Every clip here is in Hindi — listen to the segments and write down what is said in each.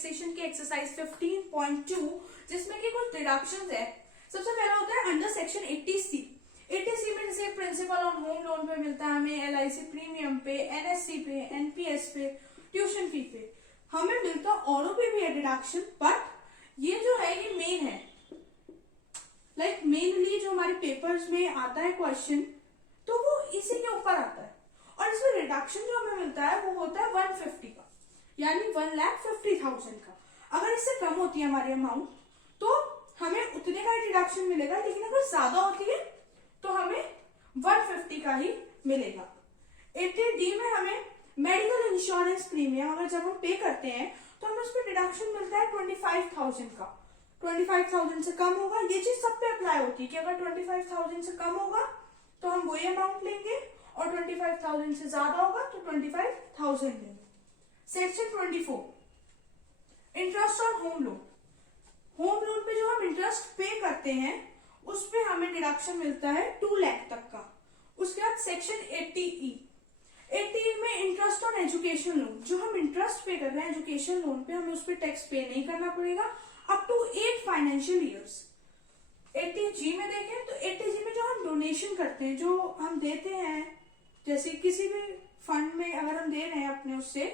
टैक्सेशन की एक्सरसाइज 15.2 जिसमें कि कुछ डिडक्शंस है। सबसे पहला होता है अंडर सेक्शन 80C। 80C में जैसे प्रिंसिपल ऑन होम लोन पे मिलता है हमें, LIC प्रीमियम पे, NSC पे, NPS पे, ट्यूशन फी पे हमें मिलता, औरों पे भी है डिडक्शन, बट ये जो है ये मेन है, लाइक मेनली जो हमारे पेपर्स में आता है क्वेश्चन तो वो इसी के ऊपर आता है। और इसमें रिडक्शन जो हमें मिलता है वो होता है 150 का, यानी 1,50,000 का। अगर इससे कम होती है हमारी अमाउंट तो हमें उतने का डिडक्शन मिलेगा, लेकिन अगर ज्यादा होती है तो हमें 150 का ही मिलेगा। 80D में हमें मेडिकल इंश्योरेंस प्रीमियम अगर जब हम पे करते हैं तो हमें उस पर डिडक्शन मिलता है 25,000 का। 25,000 से कम होगा, ये चीज सब पे अप्लाई होती है कि अगर 25,000 से कम होगा तो हम वही अमाउंट लेंगे, और 25,000 से ज्यादा होगा तो 25,000 लेंगे। Section 24 interest on home loan. Home loan पे जो हम इंटरेस्ट पे करते हैं उस पे हमें डिडक्शन मिलता है 2 लाख तक का। उसके बाद सेक्शन 80E। 80E में इंटरेस्ट ऑन एजुकेशन लोन, जो हम इंटरेस्ट पे कर रहे हैं एजुकेशन लोन पे हमें उस पर टैक्स पे नहीं करना पड़ेगा up to 8 financial years. 80G में देखें तो 80G में जो हम डोनेशन करते हैं, जो हम देते हैं, जैसे किसी भी फंड में अगर हम दे रहे हैं अपने उससे,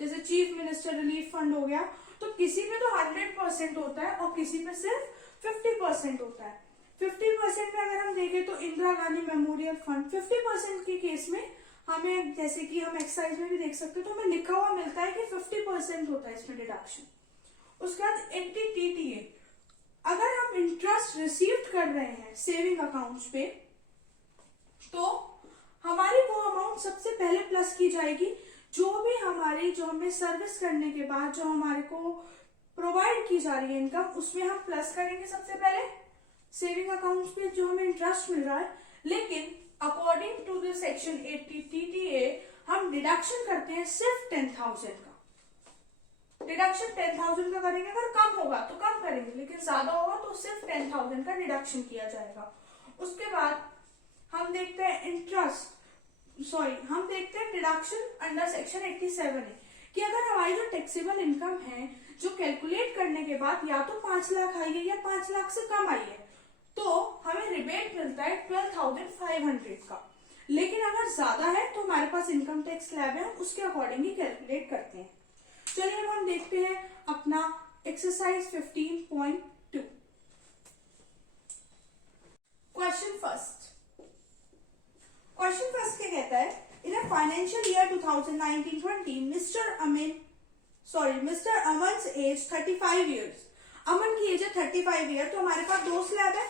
जैसे चीफ मिनिस्टर रिलीफ फंड हो गया, तो किसी में तो 100% होता है और किसी में सिर्फ 50% होता है। 50% में अगर हम देखें तो इंदिरा गांधी मेमोरियल फंड 50% के केस में हमें, जैसे कि हम एक्सरसाइज में भी देख सकते हैं, तो हमें लिखा हुआ मिलता है कि 50% होता है इसमें डिडक्शन। उसके बाद 80TTA, अगर हम इंटरेस्ट रिसीव कर रहे हैं सेविंग अकाउंट्स पे तो हमारी वो अमाउंट सबसे पहले प्लस की जाएगी। जो भी हमारी, जो हमें सर्विस करने के बाद जो हमारे को प्रोवाइड की जा रही है इनकम, उसमें हम प्लस करेंगे सबसे पहले सेविंग अकाउंट्स पे जो हमें इंटरेस्ट मिल रहा है। लेकिन according to the section 80TTA हम डिडक्शन करते हैं सिर्फ 10,000 का। डिडक्शन 10,000 का करेंगे, अगर कम होगा तो कम करेंगे, लेकिन ज्यादा होगा तो सिर्फ 10,000 का डिडक्शन किया जाएगा। उसके बाद हम देखते हैं हम देखते हैं डिडक्शन अंडर सेक्शन 87 है कि अगर हमारी जो टैक्सेबल इनकम है जो कैलकुलेट करने के बाद या तो 5 लाख आई है या 5 लाख से कम आई है तो हमें रिबेट मिलता है 12,500 का। लेकिन अगर ज्यादा है तो हमारे पास इनकम टैक्स स्लैब है, उसके अकॉर्डिंग ही कैलकुलेट करते हैं। चलिए अब हम देखते हैं अपना एक्सरसाइज 15.2। क्वेश्चन फर्स्ट क्या कहता है, in a financial year 2019-20 mister Aman's age 35 years. Aman की एज है 35 ईयर, तो हमारे पास 2 स्लैब है।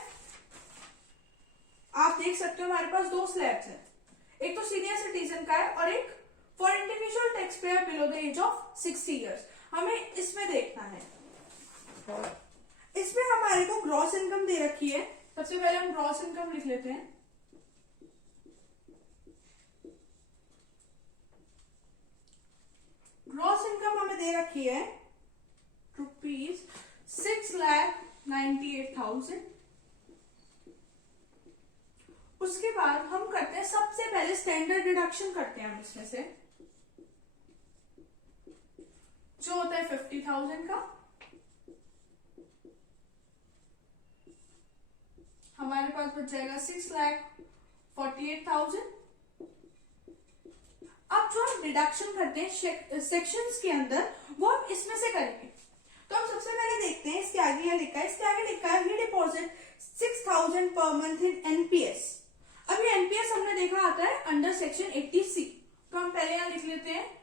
आप देख सकते हो हमारे पास 2 स्लैब्स है, एक तो सीनियर सिटीजन का है और एक for individual tax payer below the age of 60 years. हमें इसमें देखना है, इसमें हमारे को ग्रॉस इनकम दे रखी है। सबसे पहले हम ग्रॉस इनकम लिख लेते हैं। ग्रॉस इनकम हमें दे रखी है ₹6,98,000। उसके बाद हम करते हैं, सबसे पहले स्टैंडर्ड डिडक्शन करते हैं हम इसमें से, जो होता है 50,000 का। हमारे पास बच जाएगा 6,48,000। अब जो हम डिडक्शन करते हैं सेक्शंस के अंदर वो हम इसमें से करेंगे। तो हम सबसे पहले देखते हैं, इसके आगे यह लिखा है, ही deposit 6,000 per month in NPS। अब ये NPS हमने देखा आता है अंडर सेक्शन 80C, तो हम पहले यहां लिख लेते हैं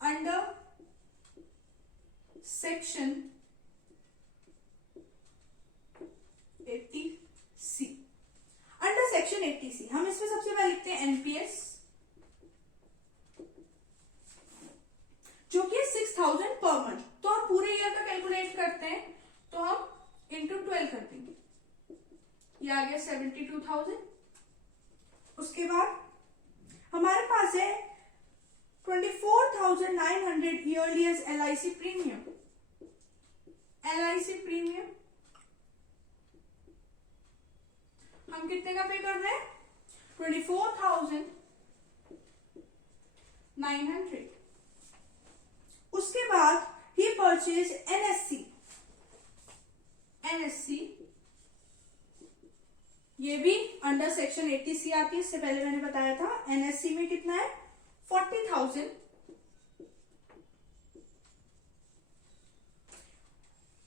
under section 80C। Under section 80C हम इसमें सबसे पहले लिखते हैं NPS, जो कि 6,000 पर मंथ। तो हम पूरे ईयर का कैलकुलेट करते हैं तो हम इंटू 12 कर देंगे, ये आ गया 72,000। उसके बाद हमारे पास है 24,900 yearly as LIC premium. LIC premium हम कितने का पे कर रहे हैं, 24,900। उसके बाद ही परचेज एनएससी, एनएससी ये भी अंडर सेक्शन 80C आती है, इससे पहले मैंने बताया था। एनएससी में कितना है 40,000।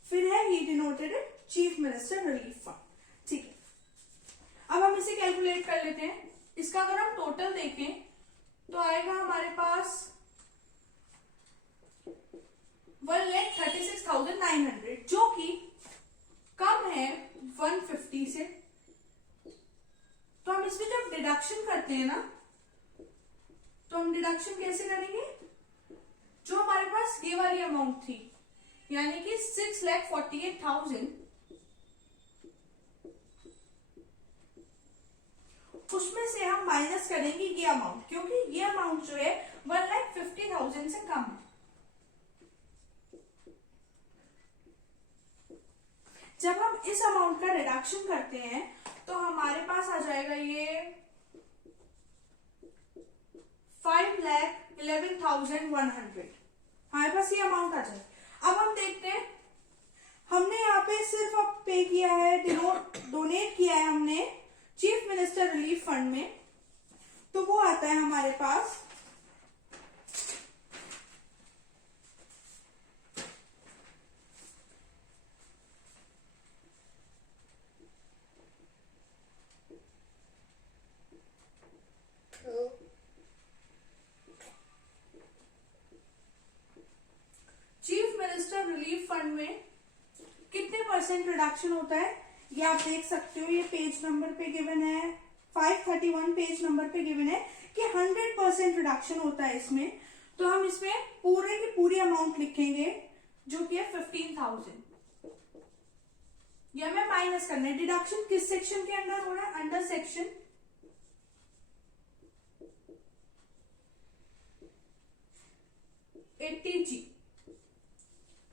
फिर है he donated chief minister relief fund. ठीक है, अब हम इसे कैलकुलेट कर लेते हैं। इसका अगर हम टोटल देखें तो आएगा हमारे पास 1,36,900, जो कि कम है 150 से। तो हम इसमें जब डिडक्शन करते हैं ना, तो हम डिडक्शन कैसे करेंगे, जो हमारे पास ये वाली अमाउंट थी यानी कि 6,48,000, उसमें से हम माइनस करेंगे ये अमाउंट, क्योंकि ये अमाउंट जो है 1,50,000 से कम है। जब हम इस अमाउंट का रिडक्शन करते हैं तो हमारे पास आ जाएगा ये 5,11,100, हमारे पास ये अमाउंट आ जाएगा। अब हम देखते हैं, हमने यहाँ पे सिर्फ अब पे किया है, डोनेट किया है हमने चीफ मिनिस्टर रिलीफ फंड में, तो वो आता है हमारे पास 5% रिडक्शन होता है, ये आप देख सकते हो। ये पेज नंबर पे गिवन है, 531 पेज नंबर पे गिवन है कि 100% रिडक्शन होता है इसमें। तो हम इसमें पूरे की पूरी अमाउंट लिखेंगे जो कि है 15,000। ये हमें माइनस करना है। डिडक्शन किस सेक्शन के अंदर हो रहा है? Under section 80G।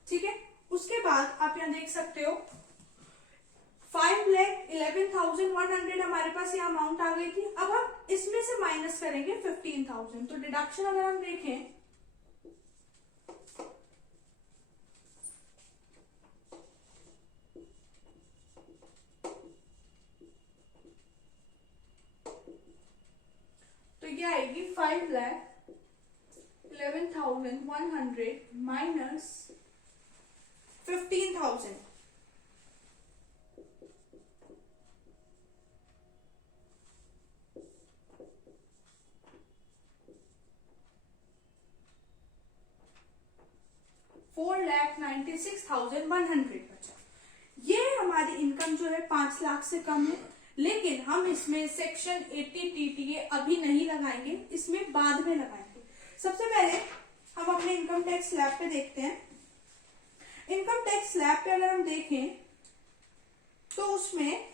ठीक है, उसके बाद आप यहां देख सकते हो 5,11,100 हमारे पास ये अमाउंट आ गई थी। अब हम इसमें से माइनस करेंगे 15,000। तो डिडक्शन अगर हम देखें तो ये आएगी 5,11,100 माइनस 15,000। $4,96,100 बचा। ये हमारी इनकम जो है 5 लाख से कम है, लेकिन हम इसमें सेक्शन 80 TTA अभी नहीं लगाएंगे, इसमें बाद में लगाएंगे। सबसे पहले हम अपने इनकम टैक्स स्लैब पे देखते हैं। इनकम टैक्स स्लैब पे अगर हम देखें तो उसमें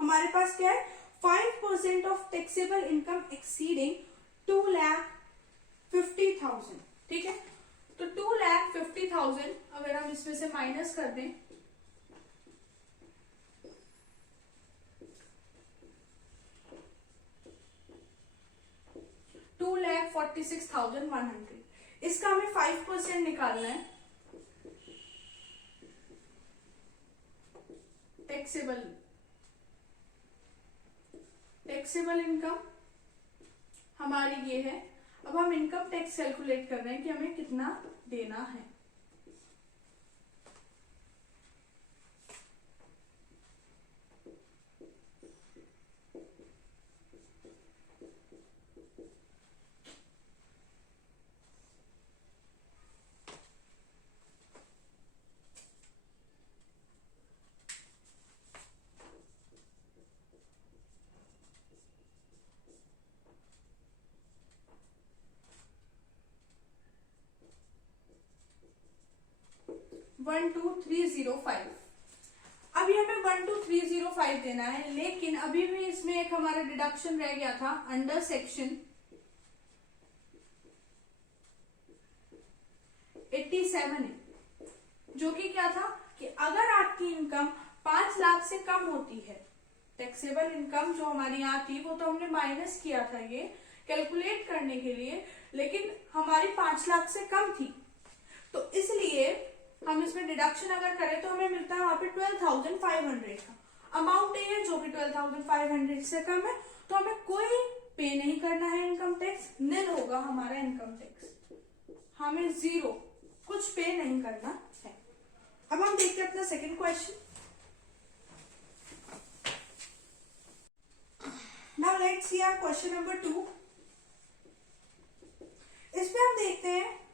हमारे पास क्या है, 5% ऑफ टैक्सेबल इनकम एक्सीडिंग 2,50,000। ठीक है, तो 2,50,000 अगर हम इसमें से माइनस कर दें $2,46,100, इसका हमें 5% निकालना है टैक्सेबल इनकम हमारी ये है। अब हम इनकम टैक्स कैलकुलेट कर रहे हैं कि हमें कितना देना है। One two three zero five. अभी हमें 12,305 देना है, लेकिन अभी भी इसमें एक हमारा डिडक्शन रह गया था अंडर सेक्शन 87 है, जो कि क्या था कि अगर आपकी इनकम 5 लाख से कम होती है, टैक्सेबल इनकम जो हमारी यहाँ थी वो तो हमने माइनस किया था ये कैलकुलेट करने के लिए, लेकिन हमारी 5 लाख से कम थी, तो इसलिए हम इसमें डिडक्शन अगर करें तो हमें मिलता है वहां पे 12,500 का अमाउंट है जो कि 12,500 से कम है, तो हमें कोई पे नहीं करना है इनकम टैक्स, निल होगा हमारा इनकम टैक्स, हमें जीरो, कुछ पे नहीं करना है। अब हम देखते हैं अपना second question. Now let's see our question number 2। इसमें हम देखते हैं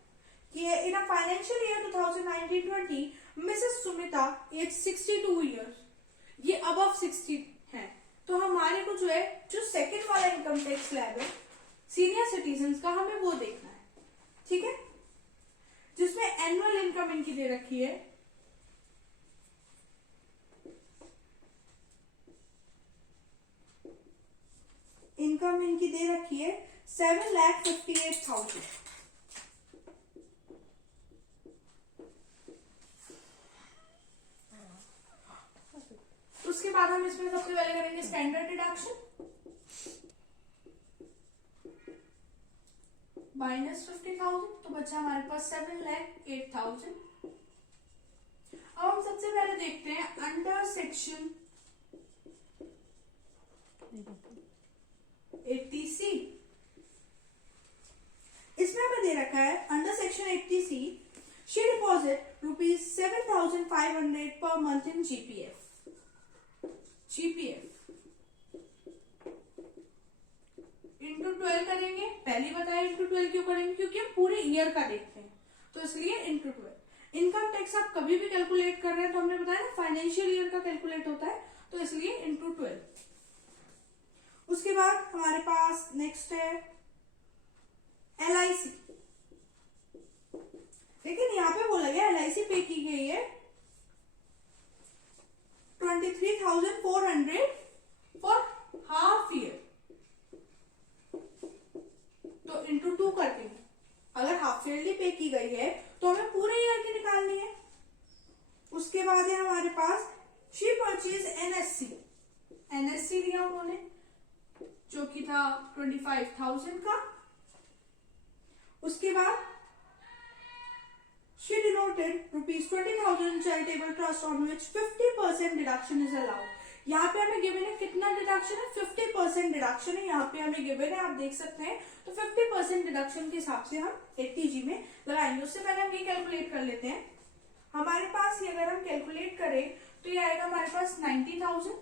कि in a financial year 2019-20 Mrs Sumita age 62 years, ये अबव 60 है, तो हमारे को जो है जो सेकंड वाला इनकम टैक्स स्लैब है सीनियर सिटीजन का, हमें वो देखना है, ठीक है, जिसमें एनुअल इनकम इनकी दे रखी है इनकम इनकी दे रखी है 7,58,000। उसके बाद हम इसमें सबसे पहले करेंगे स्टैंडर्ड डिडक्शन, माइनस 50,000, तो बचा हमारे पास 7,08,000। अब हम सबसे पहले देखते हैं अंडर सेक्शन 80C। इसमें हमें दे रखा है under section 80C she deposit ₹7,500 per month in GPF into 12 करेंगे। पहले बताया इंटू 12 क्यों करेंगे, क्योंकि हम पूरे ईयर का देखते हैं, तो इसलिए इंटू 12। इनकम टैक्स आप कभी भी कैलकुलेट कर रहे हैं तो हमने बताया ना फाइनेंशियल ईयर का कैलकुलेट होता है, तो इसलिए इंटू 12। उसके बाद हमारे पास नेक्स्ट है LIC, लेकिन यहाँ पे बोला गया LIC पे की गई है 23,400 फॉर हाफ ईयर, तो इंटू 2 कर देंगे। अगर हाफ ईयरली पे की गई है तो हमें पूरे ईयर की निकालनी है। उसके बाद है हमारे पास शी परचेज NSC लिया उन्होंने जो कि था 25,000 का। उसके बाद she denoted ₹20,000 charitable trust on which 50% deduction is allowed। यहाँ पे हमें गिवन है कितना डिडक्शन है, 50% डिडक्शन है, यहाँ पे हमें गिवन है, आप देख सकते हैं, तो 50% डिडक्शन के हिसाब से हम 80G में लगाएंगे। उससे पहले हम ये कैलकुलेट कर लेते हैं। हमारे पास ये अगर हम कैलकुलेट करें तो ये आएगा हमारे पास 90,000,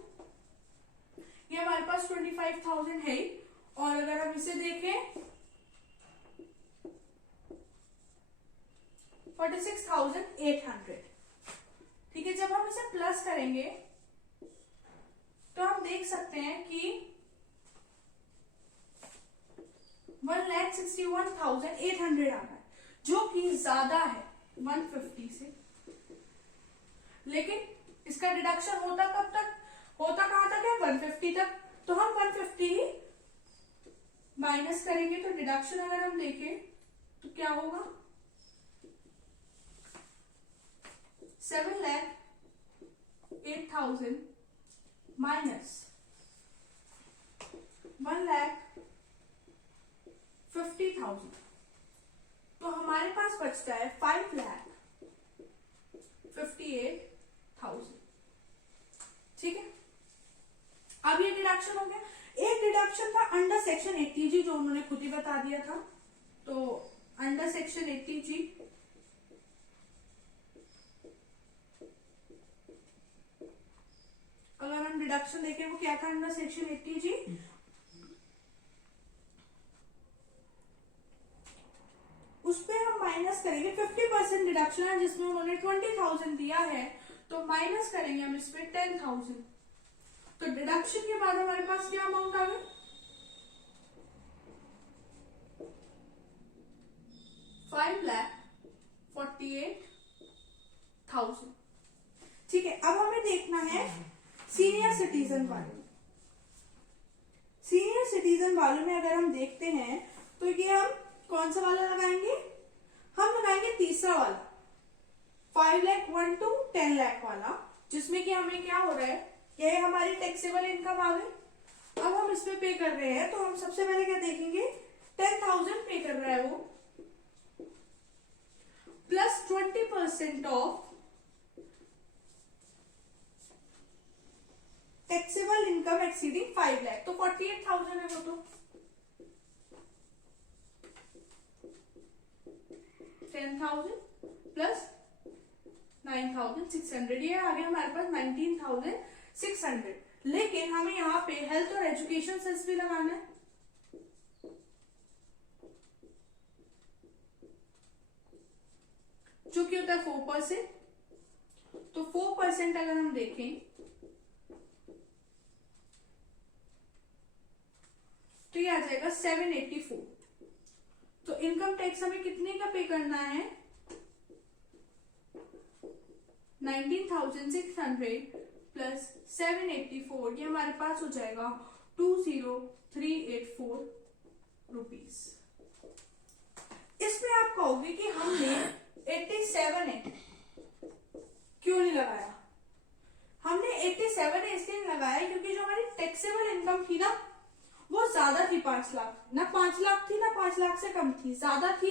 ये हमारे पास 25,000 है, और अगर हम इसे देखें 46,800, ठीक है। जब हम इसे प्लस करेंगे तो हम देख सकते हैं कि 1,61,800 आ रहा है, जो कि ज्यादा है 150 से, लेकिन इसका डिडक्शन होता कब तक, होता कहां तक है, 150 तक, तो हम 150 ही माइनस करेंगे, तो डिडक्शन अगर हम देखें तो क्या होगा, 7,08,000 माइनस 1,50,000, तो हमारे पास बचता है 5,58,000, ठीक है। अब ये डिडक्शन हो गया। एक डिडक्शन था अंडर सेक्शन 80G जो उन्होंने खुद ही बता दिया था, तो अंडर सेक्शन 80G अगर हम डिडक्शन देखें वो क्या था अंडर सेक्शन 80G, उस पे हम माइनस करेंगे 50% डिडक्शन है जिसमें उन्होंने 20,000 दिया है, तो माइनस करेंगे हम इसमें 10,000, तो डिडक्शन के बाद हमारे पास क्या अमाउंट आ गया, 5,48,000, ठीक है। अब हमें देखना है सीनियर सिटीजन वाले। सीनियर सिटीजन वालों में अगर हम देखते हैं तो ये हम कौन सा वाला लगाएंगे, हम लगाएंगे तीसरा वाला 5 लाख 1 to 10 लाख वाला, जिसमें कि हमें क्या हो रहा है, ये हमारी टैक्सेबल इनकम आ गई। अब हम इस पे पे कर रहे हैं, तो हम सबसे पहले क्या देखेंगे, 10,000 पे कर रहा है वो, plus 20% of taxable income exceeding 5 lakh, तो 48,000 है वो तो 10,000 प्लस 9,600, ये आ गया हमारे पास 19,600। लेकिन हमें यहाँ पे हेल्थ और एजुकेशन सेस भी लगाना है, जो कि होता है 4%। तो 4% अगर हम देखें तो ये आ जाएगा 784। तो इनकम टैक्स हमें कितने का पे करना है, 19,600 प्लस 784, ये हमारे पास हो जाएगा 20,384 रुपीज। इसमें आप कहोगे कि हमने 87 क्यों नहीं लगाया। हमने 87 इसलिए लगाया क्योंकि जो हमारी टैक्सेबल इनकम थी ना वो ज्यादा थी, 5 लाख, ना 5 लाख थी ना 5 लाख से कम थी, ज्यादा थी।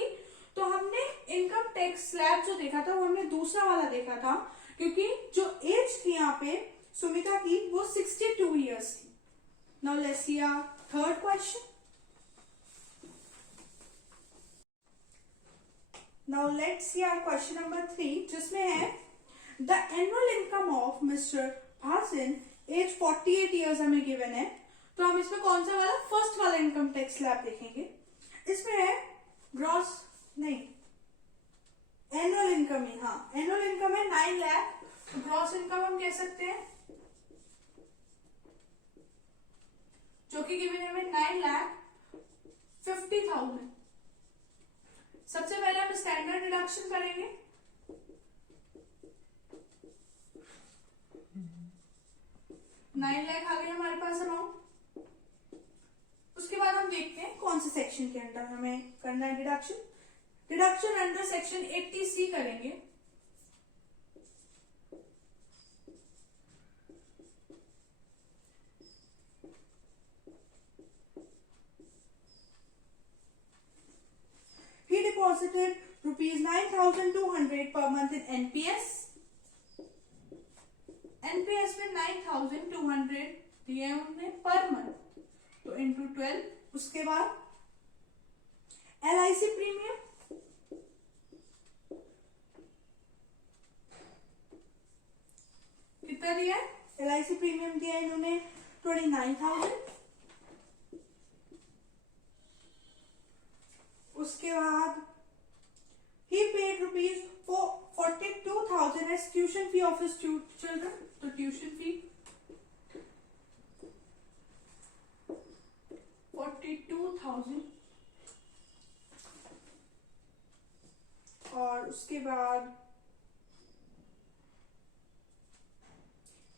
तो हमने इनकम टैक्स स्लैब जो देखा था वो हमने दूसरा वाला देखा था, क्योंकि जो एज थी यहाँ पे सुमिता की वो 62 इयर्स थी। Now let's see our third question. Now let's see our question number 3, जिसमें है the annual income of mister Bhasin age 48 years हमें गिवन है। तो हम इसमें कौन सा वाला, फर्स्ट वाला इनकम टैक्स स्लैब देखेंगे। इसमें है ग्रॉस नहीं, एनुअल इनकम है, हाँ एनुअल इनकम है 9 लाख। तो ग्रॉस इनकम हम कह सकते हैं जो कि गिवन है हमें 9,50,000। सबसे पहले हम स्टैंडर्ड डिडक्शन करेंगे, $9 लाख आ गया हमारे पास अमाउंट। उसके बाद हम देखते हैं कौन से सेक्शन के अंदर हमें करना है deduction. Deduction under section 80C करेंगे। He deposited ₹9,200 per month in NPS. NPS में 9,200 दिए हैं उन्होंने पर मंथ, तो इंटू 12। उसके बाद LIC प्रीमियम कितना दिया है, LIC प्रीमियम दिया है इन्होंने 29,000। उसके बाद he paid ₹42,000 as tuition fee of his children, तो ट्यूशन फी 42,000। और उसके बाद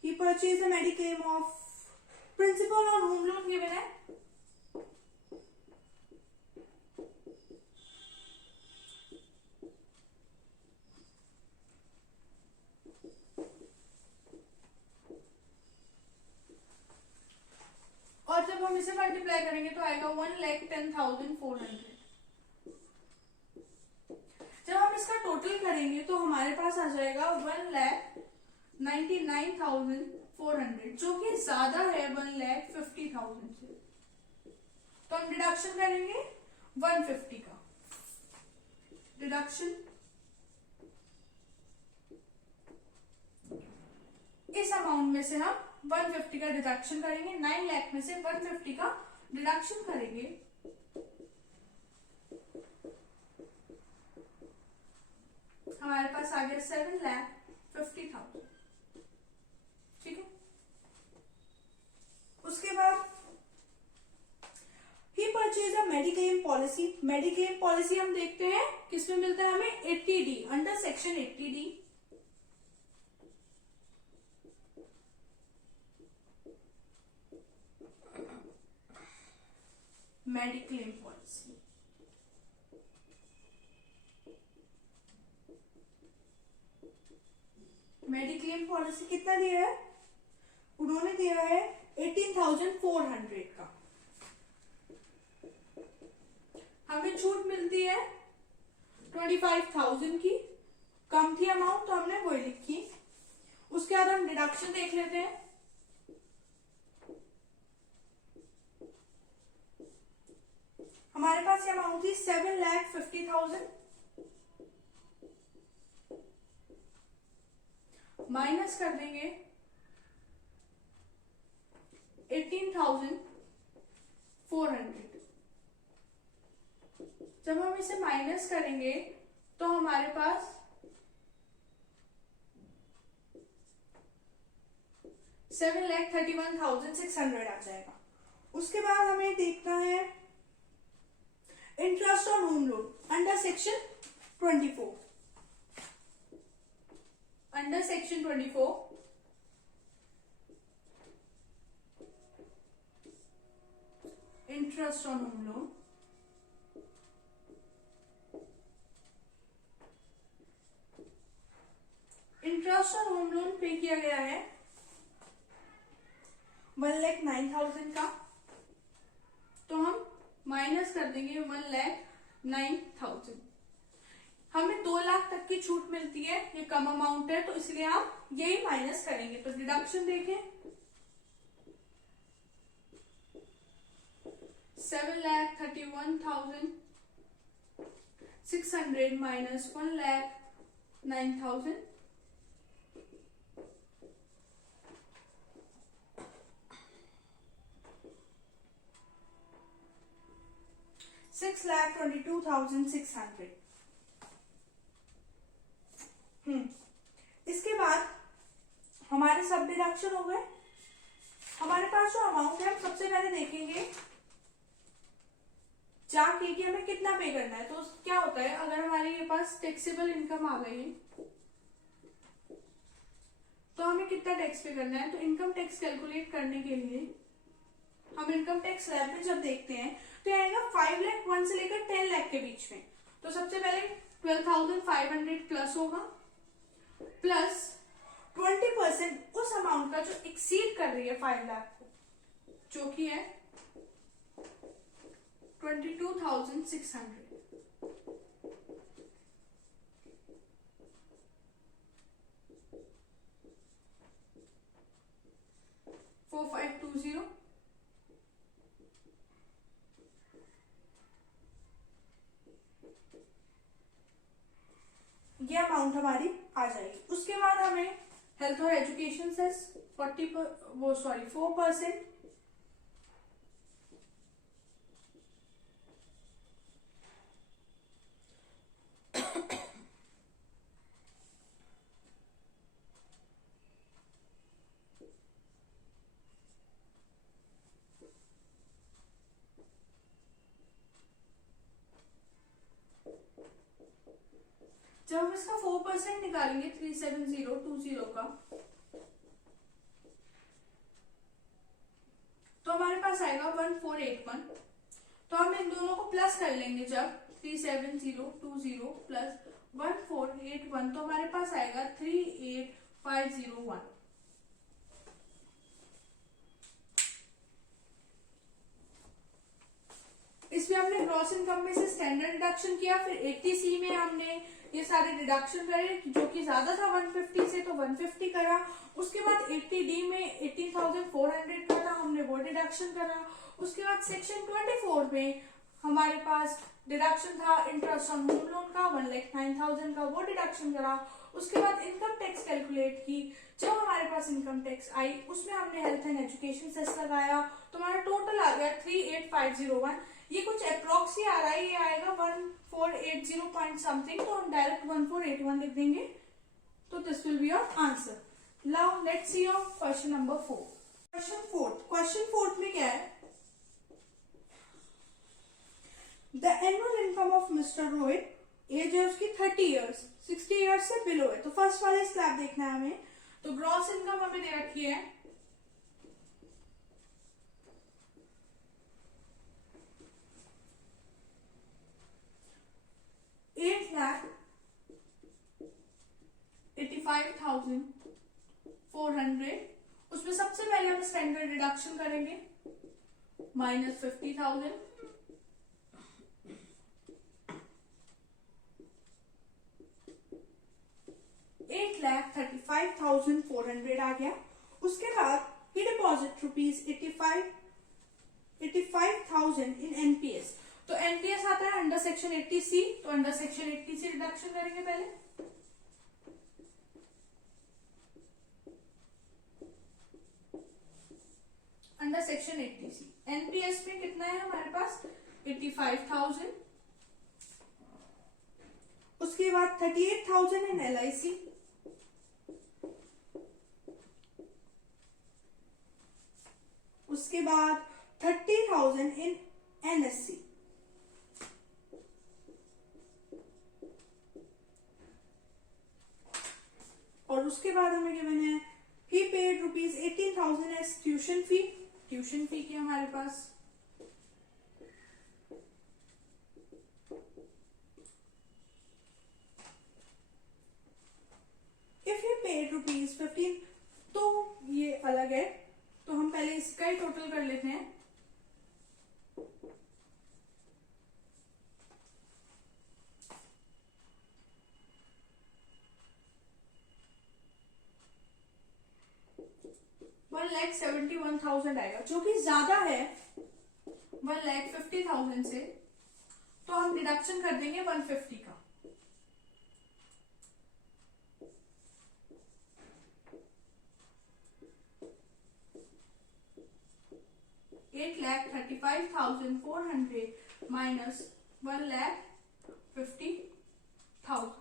he purchased a mediclaim of principal on home loan given है और जब हम इसे मल्टीप्लाई करेंगे तो आएगा 1,10,400। जब हम इसका टोटल करेंगे तो हमारे पास आ जाएगा 1,99,400, जो कि ज्यादा है 1,50,000 से। तो हम डिडक्शन करेंगे 150 का डिडक्शन। इस अमाउंट में से हम 150 का डिडक्शन करेंगे, 9 लाख में से 150 का डिडक्शन करेंगे। हमारे पास आ गया 7,50,000। ठीक है। उसके बाद he purchase a mediclaim policy. Mediclaim policy हम देखते हैं किसमें मिलता है हमें, 80D, under section 80D। Mediclaim policy mediclaim policy कितना दिया है उन्होंने, दिया है 18,400 का। हमें छूट मिलती है 25,000 की। कम थी अमाउंट तो हमने वही लिखी। उसके बाद हम डिडक्शन देख लेते हैं। हमारे पास ये अमाउंट थी 7,50,000 माइनस कर देंगे 18,400। जब हम इसे माइनस करेंगे तो हमारे पास 7,31,600 आ जाएगा। उसके बाद हमें देखना है interest on home loan under section 24। Under section 24 interest on home loan, interest on home loan पे किया गया है 1,09,000 का, तो हम माइनस कर देंगे 1,09,000। हमें 2 लाख तक की छूट मिलती है, ये कम अमाउंट है तो इसलिए हम यही माइनस करेंगे। तो डिडक्शन देखें 7,31,600 माइनस 1,09,000, $6,22,600। इसके बाद हमारे सब डिडक्शन हो गए। हमारे पास जो अमाउंट है हम सबसे पहले देखेंगे जाके कि हमें कितना पे करना है। तो क्या होता है, अगर हमारे पास टैक्सेबल इनकम आ गई तो हमें कितना टैक्स पे करना है। तो इनकम टैक्स कैलकुलेट करने के लिए हम इनकम टैक्स स्लैब में जब देखते हैं तो ये आएगा 5,01,000 से लेकर 10 लाख के बीच में। तो सबसे पहले 12,500 प्लस होगा, प्लस 20% उस अमाउंट का जो एक्सीड कर रही है 5 लाख को, जो कि है 22,600। 4520 ये अमाउंट हमारी आ जाएगी। उसके बाद हमें हेल्थ और एजुकेशन से 4%, जब हम इसका 4% निकालेंगे 37020 का, तो हमारे पास आएगा 1481। तो हम इन दोनों को प्लस कर लेंगे, जब 37020 प्लस 1481 तो हमारे पास आएगा 38501। इसमें हमने ग्रॉस इनकम में से स्टैंडर्ड डिडक्शन किया, फिर 80C में हमने ये सारे डिडक्शन करे, जो कि ज्यादा था 150 से तो 150 करा। उसके बाद 80D में 18,400 का था, हमने वो डिडक्शन करा। उसके बाद सेक्शन 24 में हमारे पास डिडक्शन था इंटरेस्ट ऑन होम लोन का 1,09,000 का, वो डिडक्शन करा। उसके बाद इनकम टैक्स कैलकुलेट की। जब हमारे पास इनकम टैक्स आई उसमें हमने हेल्थ एंड एजुकेशन सेस लगाया, तो हमारा टोटल आ गया 38501। ये कुछ अप्रोक्स ही आ रहा है, ये आएगा 1480 पॉइंट समथिंग, तो हम डायरेक्ट 1481 लिख देंगे। तो this will be your answer. Now let's see your question number 4। Question fourth में क्या है, the annual income of mister Rohit, age है उसकी 30 ईयर्स, 60 ईयर्स से बिलो है। तो फर्स्ट वाले स्लैब देखना है हमें। तो ग्रॉस इनकम हमें दे रखी है 8,85,400। उसमें सबसे पहले हम स्टैंडर्ड डिडक्शन करेंगे माइनस 50,000, 8,35,400 आ गया। उसके बाद ही डिपॉजिट ₹85,000 इन एनपीएस। तो एनपीएस आता है अंडर सेक्शन 80C, तो अंडर सेक्शन 80C रिडक्शन करेंगे पहले। अंडर सेक्शन 80C एनपीएस में कितना है हमारे पास 85,000। उसके बाद 38,000 इन एलआईसी, उसके बाद 30,000 इन एनएससी, और उसके बाद हमें गिवन है he paid ₹18,000 as tuition fee. Tuition fee की हमारे पास इफ ही पेड ₹15, तो ये अलग है, तो हम पहले इसका ही टोटल कर लेते हैं। $1,71,000 आएगा, जो कि ज्यादा है 1,50,000 से, तो हम डिडक्शन कर देंगे 150 का। $8,35,400 माइनस 1,50,000।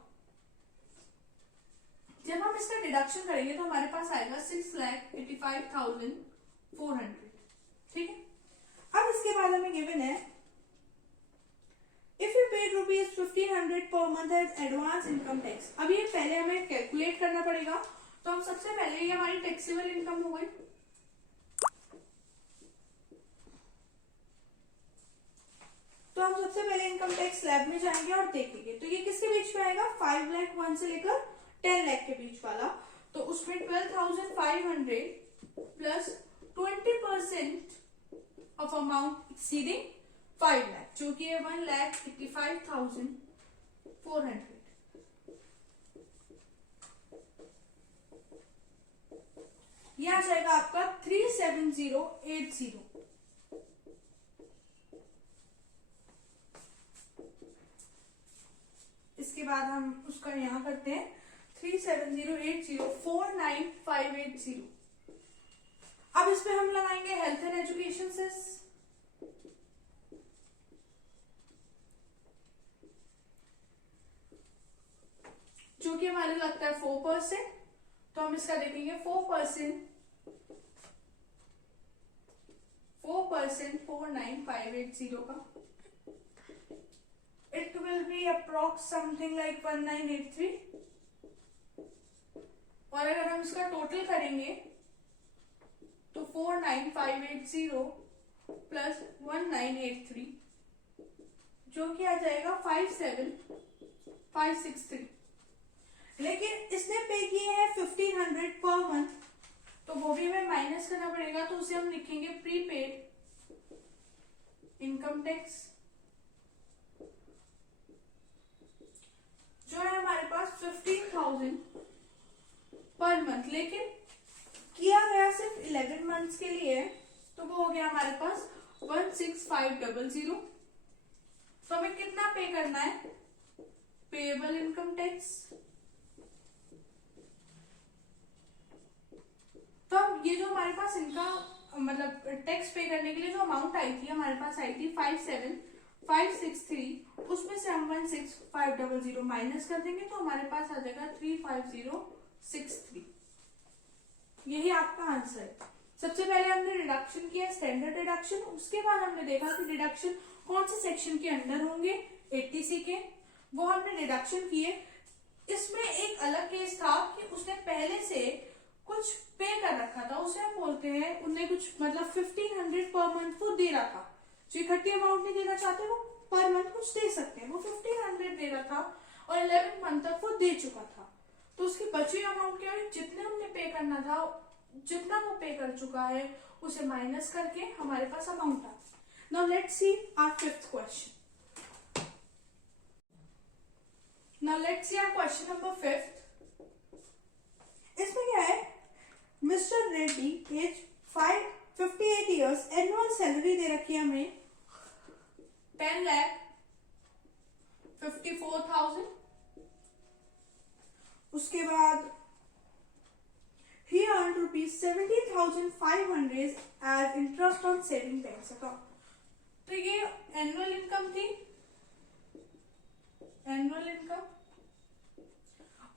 जब हम इसका डिडक्शन करेंगे तो हमारे पास आएगा 6,85,400। ठीक है। अब इसके बाद हमें गिवन है if you paid ₹1,500 per month as advance income tax. अब ये पहले हमें कैलकुलेट करना पड़ेगा, तो हम सबसे पहले ये हमारी टैक्सेबल इनकम हो गई। तो हम सबसे पहले इनकम टैक्स स्लैब में जाएंगे और देखेंगे, तो ये किसके बीच में आएगा 5,01,000 से लेकर 10 लाख के बीच वाला। तो उसमें 12,500 plus 20% of amount exceeding 5 lakh, जो कि है 1,85,400। यह आ जाएगा आपका 37080। इसके बाद हम उसका यहां करते हैं 37080 49580। अब इस पे हम लगाएंगे हेल्थ एंड एजुकेशन सेस, जो कि हमारे लगता है 4%, तो हम इसका देखेंगे 4% 49580 का। It will be approx something like 1983। और अगर हम इसका टोटल करेंगे तो 49580 प्लस 1983, जो कि आ जाएगा 57563। लेकिन इसने पे किए हैं 1,500 पर मंथ, तो वो भी हमें माइनस करना पड़ेगा, तो उसे हम लिखेंगे प्रीपेड इनकम टैक्स, जो है हमारे पास 15,000 पर मंथ। लेकिन किया गया सिर्फ 11 मंथ्स के लिए, तो वो हो गया हमारे पास 16,500। तो हमें कितना पे करना है पेएबल इनकम टैक्स। तो अब ये जो हमारे पास इनका मतलब टैक्स पे करने के लिए जो अमाउंट आई थी, हमारे पास आई थी 57563, उसमें से हम 16,500 माइनस कर देंगे, तो हमारे पास आ जाएगा 35063। यही आपका आंसर है। सबसे पहले हमने डिडक्शन किया स्टैंडर्ड डिडक्शन, उसके बाद हमने देखा कि डिडक्शन कौन से सेक्शन के अंडर होंगे 80C के, वो हमने डिडक्शन किए। इसमें एक अलग केस था कि उसने पहले से कुछ पे कर रखा था, उसे हम बोलते हैं उनने कुछ मतलब 1,500 पर मंथ को दे रखा। जो इकट्ठी अमाउंट नहीं देना चाहते वो पर मंथ कुछ दे सकते हैं, वो 1,500 दे रहा था और 11 मंथ तक वो दे चुका था। तो उसकी बची अमाउंट क्या है, जितने हमने पे करना था, जितना वो पे कर चुका है उसे माइनस करके हमारे पास अमाउंट आ। Now let's see our fifth question. Now let's see our question number 5। इसमें क्या है, mister Reddy age 58 years, annual salary दे रखी है हमें 10,54,000। उसके बाद he earned rupees 17,500 as interest on saving banks account। तो ये एनुअल इनकम थी, एनुअल इनकम,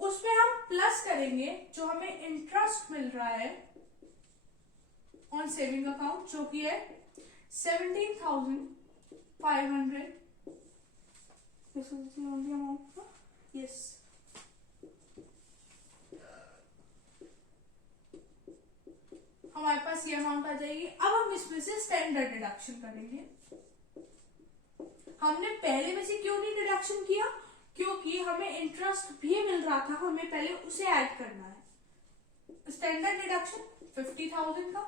उसमें हम प्लस करेंगे जो हमें इंटरेस्ट मिल रहा है ऑन सेविंग अकाउंट, जो कि है 17,500। This is the only amount, yes। हमारे पास ये अमाउंट आ जाएगी। अब हम इसमें से स्टैंडर्ड डिडक्शन करेंगे। हमने पहले में से क्यों नहीं डिडक्शन किया, क्योंकि हमें इंटरेस्ट भी मिल रहा था, हमें पहले उसे ऐड करना है। स्टैंडर्ड डिडक्शन 50,000 का,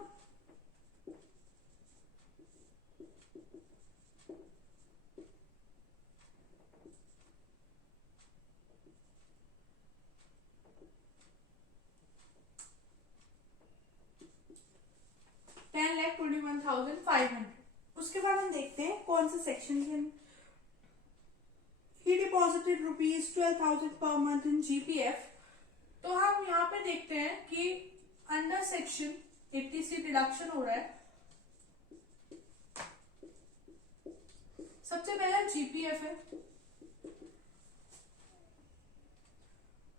$10,21,500। उसके बाद हम देखते हैं कौन सा सेक्शन है। He deposited rupees 12,000 per month in GPF। तो हम यहाँ पे देखते हैं कि अंडर सेक्शन 80C डिडक्शन हो रहा है। सबसे पहला GPF है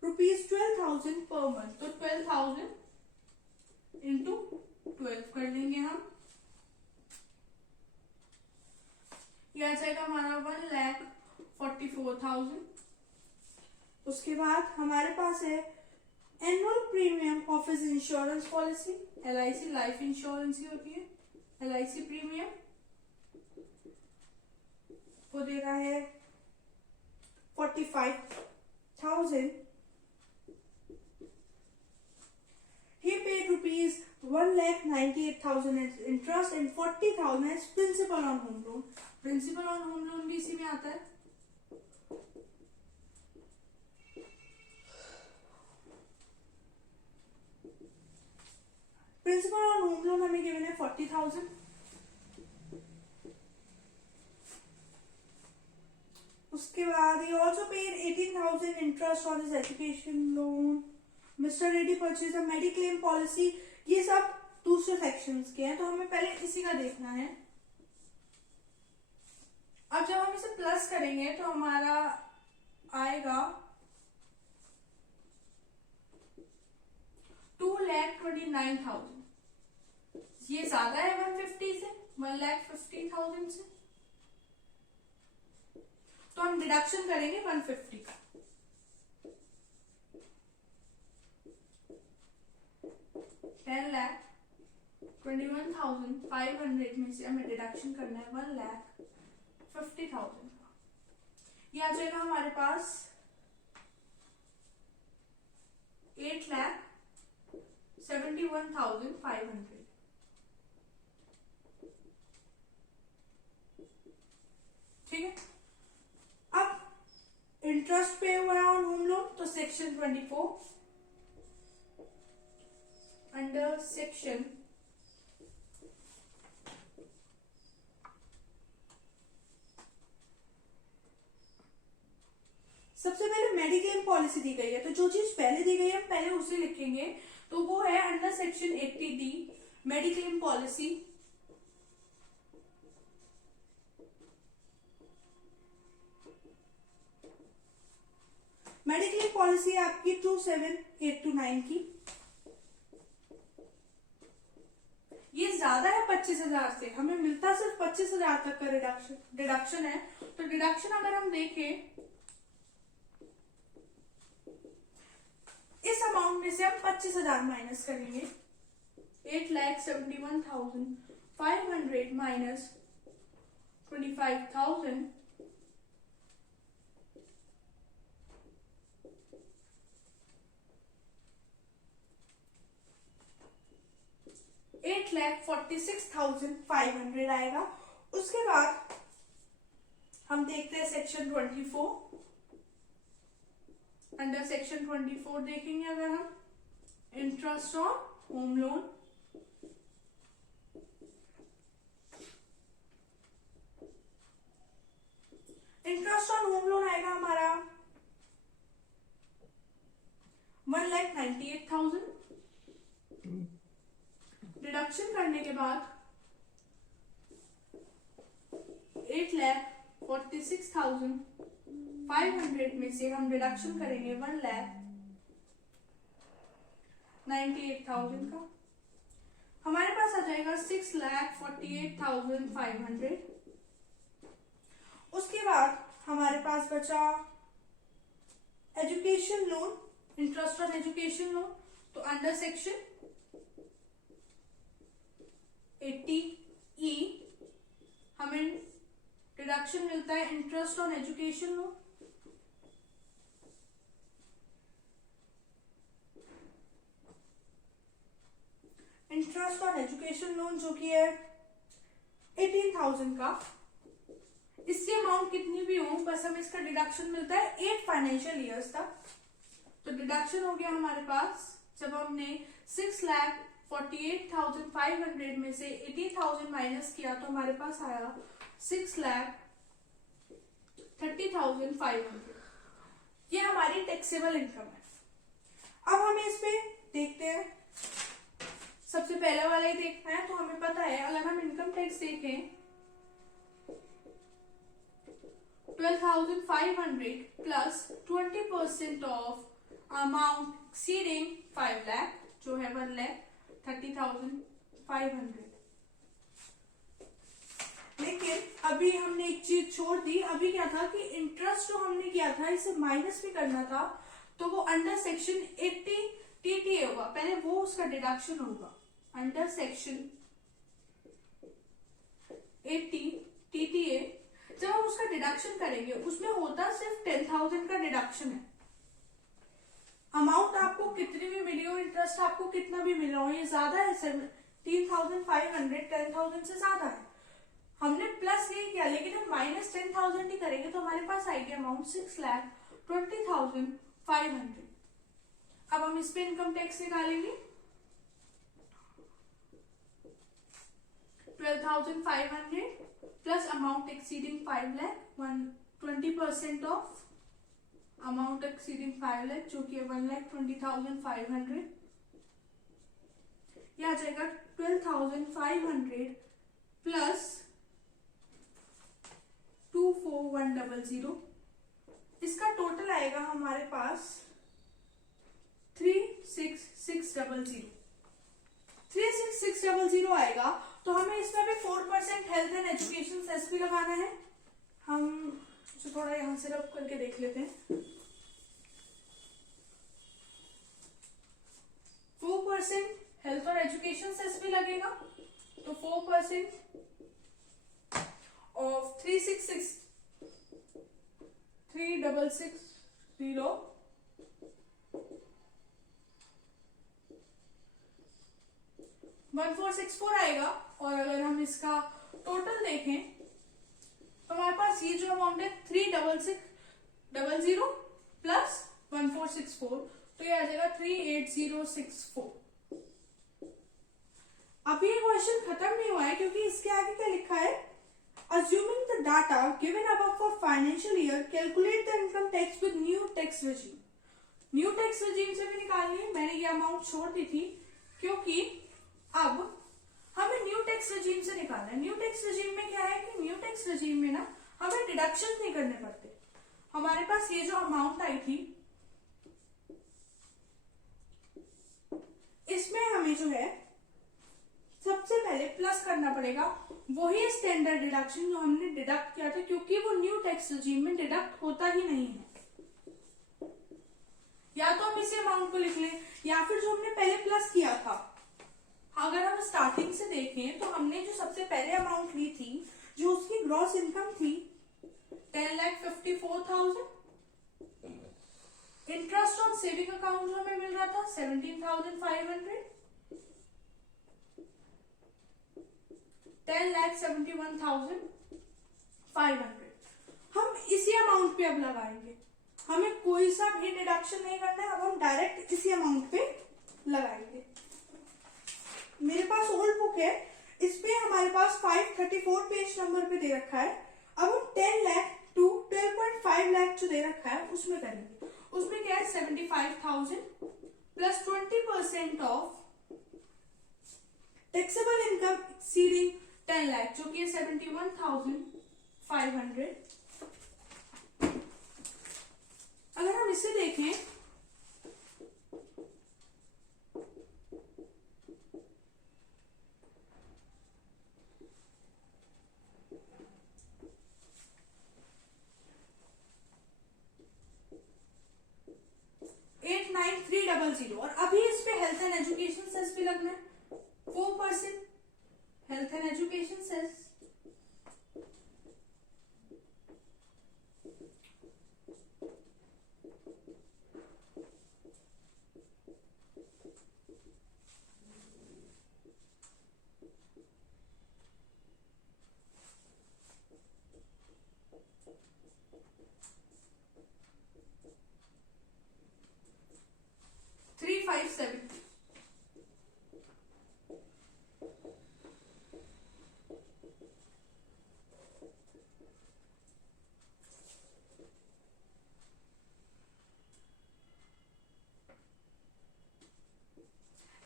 रुपीज 12,000 पर मंथ, तो 12,000 इंटू 12 कर लेंगे हम। यह आ जाएगा हमारा 1,44,000। उसके बाद हमारे पास है annual premium of his insurance policy, LIC life insurance ही होती है। LIC प्रीमियम वो दे रहा है 45,000। He paid rupees 1,98,000 as interest and 40,000 as principal on home loan। Principal on home loan भी इसी में आता है। प्रिंसिपल ऑन होम लोन हमें गिवन है 40,000। उसके बाद he also paid 18,000 interest on his education loan। Mr. Reddy purchased a mediclaim policy। ये सब दूसरे सेक्शंस के हैं, तो हमें पहले इसी का देखना है। अब जब हम इसे प्लस करेंगे तो हमारा आएगा 2,29,000। ये ज्यादा है 150 से, 1,50,000 से, तो हम डिडक्शन करेंगे 150 का। 10,21,500 में से हमें डिडक्शन करना है 1,50,000 का। ये आ जाएगा हमारे पास 8,71,500। ठीक है। अब इंटरेस्ट पे हुआ है ऑन होम लोन, तो सेक्शन 24 अंडर सेक्शन सबसे पहले मेडिक्लेम पॉलिसी दी गई है, तो जो चीज पहले दी गई है हम पहले उसे लिखेंगे। तो वो है under section 80D mediclaim policy. Mediclaim policy है आपकी 27,829 की। ये ज्यादा है 25,000 से, हमें मिलता सिर्फ 25,000 तक का डिडक्शन है। तो डिडक्शन अगर हम देखें, इस अमाउंट में से हम 25,000 माइनस करेंगे। 8,71,500 माइनस 25,000 8,46,500 आएगा। उसके बाद हम देखते हैं सेक्शन 24। अंडर सेक्शन 24 देखेंगे अगर हम, interest on home loan, interest on home loan आएगा हमारा 1,98,000। डिडक्शन करने के बाद 8,46,500 में से हम डिडक्शन करेंगे 1,98,000 का, हमारे पास आ जाएगा 6,48,500। उसके बाद हमारे पास बचा education loan, interest on education loan. तो अंडर सेक्शन 80E हमें डिडक्शन मिलता है interest on education loan. Interest on education loan जो कि है 18,000 का, इसकी अमाउंट कितनी भी हो बस हमें इसका डिडक्शन मिलता है 8 फाइनेंशियल ईयर्स तक। तो डिडक्शन हो गया हमारे पास, जब हमने 6,48,500 में से 80,000 माइनस किया तो हमारे पास आया 6,30,500। ये हमारी टैक्सेबल इनकम है। अब हमें इस पे देखते हैं, सबसे पहले वाला ही देखना है। तो हमें पता है अगर हम इनकम टैक्स देखें 12,500 plus 20% of amount exceeding 5 lakh जो है 1,30,500। लेकिन अभी हमने एक चीज छोड़ दी। अभी क्या था कि इंटरेस्ट जो हमने किया था इसे माइनस भी करना था, तो वो अंडर सेक्शन 80 टीटीए होगा, पहले वो उसका डिडक्शन होगा। अंडर सेक्शन 80 टीटीए जब हम उसका डिडक्शन करेंगे उसमें होता सिर्फ 10,000 का डिडक्शन है। अमाउंट आपको कितनी भी मिली हो, इंटरेस्ट आपको कितना भी मिला हो, ये ज्यादा है 17,500 10,000 से ज्यादा है। हमने प्लस नहीं किया, लेकिन हम माइनस 10,000 ही करेंगे तो हमारे पास आएगी अमाउंट 6,20,500। अब हम इस पे इनकम टैक्स निकालेंगे 12,500 plus amount exceeding 5 lakh 20% of amount exceeding 5 lakh जो कि 1,20,500। यह आ जाएगा 12,500 प्लस 24,100। इसका टोटल आएगा हमारे पास 36,600। 36,600 आएगा। तो हमें इसमें भी 4% हेल्थ एंड एजुकेशन सेस भी लगाना है। हम तो थोड़ा यहां से रब करके देख लेते हैं। 4% हेल्थ और एजुकेशन सेस भी लगेगा। तो 4% ऑफ 3,660 1464 आएगा। और अगर हम इसका टोटल देखें तो हमारे पास ये जो अमाउंट है 3,660 प्लस 1464, तो ये आ जाएगा 3,8064। अभी ये क्वेश्चन खत्म नहीं हुआ है क्योंकि इसके आगे क्या लिखा है, assuming the data given above for financial year calculate the income tax with new tax regime। New tax regime से भी निकालनी है। मैंने ये अमाउंट छोड़ दी थी क्योंकि अब हमें न्यू टैक्स regime से निकालना है। न्यू टैक्स regime में क्या है कि न्यू टैक्स regime में ना हमें डिडक्शन नहीं करने पड़ते। हमारे पास ये जो अमाउंट आई थी इसमें हमें जो है सबसे पहले प्लस करना पड़ेगा वही स्टैंडर्ड डिडक्शन जो हमने डिडक्ट किया था, क्योंकि वो न्यू टैक्स regime में डिडक्ट होता ही नहीं है। या तो हम इसी अमाउंट को लिख लें या फिर जो हमने पहले प्लस किया था। अगर हम स्टार्टिंग से देखें तो हमने जो सबसे पहले अमाउंट ली थी जो उसकी ग्रॉस इनकम थी 10,54,000। इंटरेस्ट ऑन सेविंग अकाउंट जो हमें मिल रहा था 17,500। 10,71,500। हम इसी अमाउंट पे अब लगाएंगे, हमें कोई सा भी डिडक्शन नहीं करना है। अब हम डायरेक्ट इसी अमाउंट पे लगाएंगे। मेरे पास ओल्ड बुक है, इसमें हमारे पास 534 पेज नंबर पे दे रखा है। अब हम 10 लाख टू 12.5 लाख जो दे रखा है उसमें करेंगे। उसमें क्या है 75,000 plus 20% of taxable income exceeding 10 lakh जो कि 71,500। अगर हम इसे देखें और अभी इस पे हेल्थ एंड एजुकेशन सेस भी लगना है 4%। हेल्थ एंड एजुकेशन सेस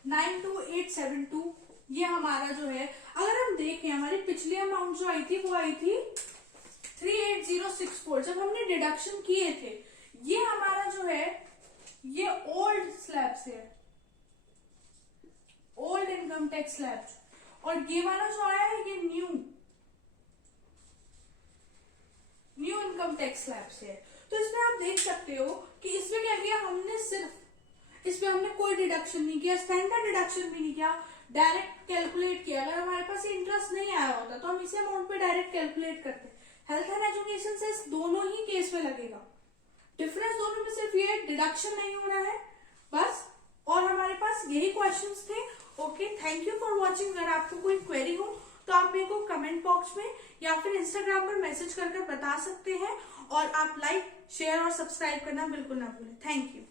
$92872 ये हमारा जो है। अगर हम देखें हमारी पिछली अमाउंट जो आई थी वो आई थी 38064 जब हमने डिडक्शन किए थे। ये हमारा जो है ये ओल्ड स्लैब से है, ओल्ड इनकम टैक्स स्लैब, और ये वाला जो आया है ये न्यू इनकम टैक्स स्लैब से है। तो इसमें आप देख सकते हो कि इसमें क्या किया हमने, सिर्फ इसमें हमने कोई डिडक्शन नहीं किया, स्टैंडर्ड डिडक्शन भी नहीं किया, डायरेक्ट कैलकुलेट किया। अगर हमारे पास इंटरेस्ट नहीं आया होता तो हम इसी अमाउंट पे डायरेक्ट कैलकुलेट करते। हेल्थ एंड एजुकेशन से दोनों ही केस में लगेगा। डिफरेंस दोनों में सिर्फ ये डिडक्शन नहीं हो रहा है बस। और हमारे पास यही क्वेश्चंस थे। Okay, thank you for watching. अगर आपको कोई क्वेरी हो तो आप मेरे को कमेंट बॉक्स में या फिर इंस्टाग्राम पर मैसेज करके बता सकते हैं। और आप लाइक, शेयर और सब्सक्राइब करना बिल्कुल ना भूलें। Thank you.